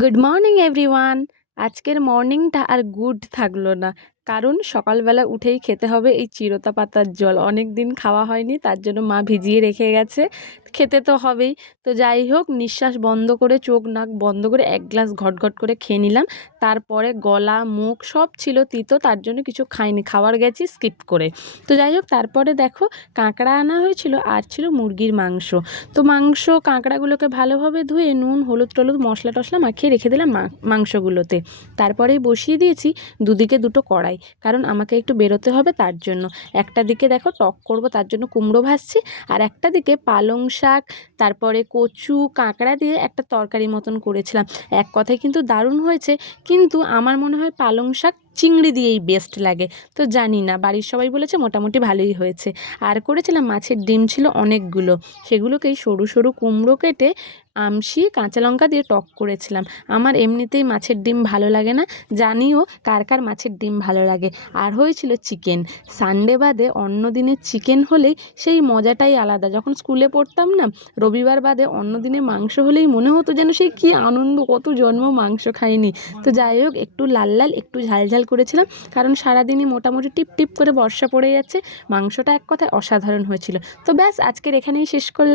Good morning everyone. আজকের মর্নিংটা আর good থাকলো না, কারণ সকালবেলা উঠেই খেতে হবে এই চিরতা পাতার জল। অনেক দিন খাওয়া হয়নি, তার জন্য মা ভিজিয়ে রেখে গেছে, খেতে তো হবেই। তো যাই হোক, নিঃশ্বাস বন্ধ করে চোখ নাক বন্ধ করে এক গ্লাস ঘটঘট করে খেয়ে নিলাম। তারপরে গলা মুখ সব ছিল তিতো, তার জন্য কিছু খাইনি, খাওয়ার গেছি স্কিপ করে। তো যাই হোক, তারপরে দেখো কাঁকড়া আনা হয়েছিল আর ছিল মুরগির মাংস। তো কাঁকড়াগুলোকে ভালোভাবে ধুয়ে নুন হলুদ টলুদ মশলা টশলা মাখিয়ে রেখে দিলাম মাংসগুলোতে। তারপরেই বসিয়ে দিয়েছি দুদিকে দুটো কড়াই, কারণ আমাকে একটু বেরোতে হবে, তার জন্য। একটা দিকে দেখো টক করব, তার জন্য কুমড়ো ভাজছি, আর একটা দিকে পালং শাক, তারপরে কচু কাঁকড়া দিয়ে একটা তরকারি মতন করেছিলাম। এক কথায় কিন্তু দারুণ হয়েছে, কিন্তু আমার মনে হয় পালং শাক চিংড়ি দিয়েই বেস্ট লাগে। তো জানি না, বাড়ির সবাই বলেছে মোটামুটি ভালোই হয়েছে। আর করেছিলাম মাছের ডিম ছিল অনেকগুলো, সেগুলোকেই সরু সরু কুমড়ো কেটে আমশি কাঁচা লঙ্কা দিয়ে টক করেছিলাম। আমার এমনিতেই মাছের ডিম ভালো লাগে না, জানিও কার কার মাছের ডিম ভালো লাগে। আর হয়েছিল চিকেন। সানডে বাদে অন্য দিনে চিকেন হলেই সেই মজাটাই আলাদা। যখন স্কুলে পড়তাম না, রবিবার বাদে অন্য দিনে মাংস হলেই মনে হতো যেন সেই কী আনন্দ, কত জন্ম মাংস খাইনি। তো যাই হোক, একটু লাল লাল একটু ঝাল ঝাল করেছিলাম, কারণ সারাদিনই মোটামুটি টিপ টিপ করে বর্ষা পড়ে যাচ্ছে। মাংসটা এক কথায় অসাধারণ হয়েছিল। তো ব্যাস, আজকের এখানেই শেষ করলাম।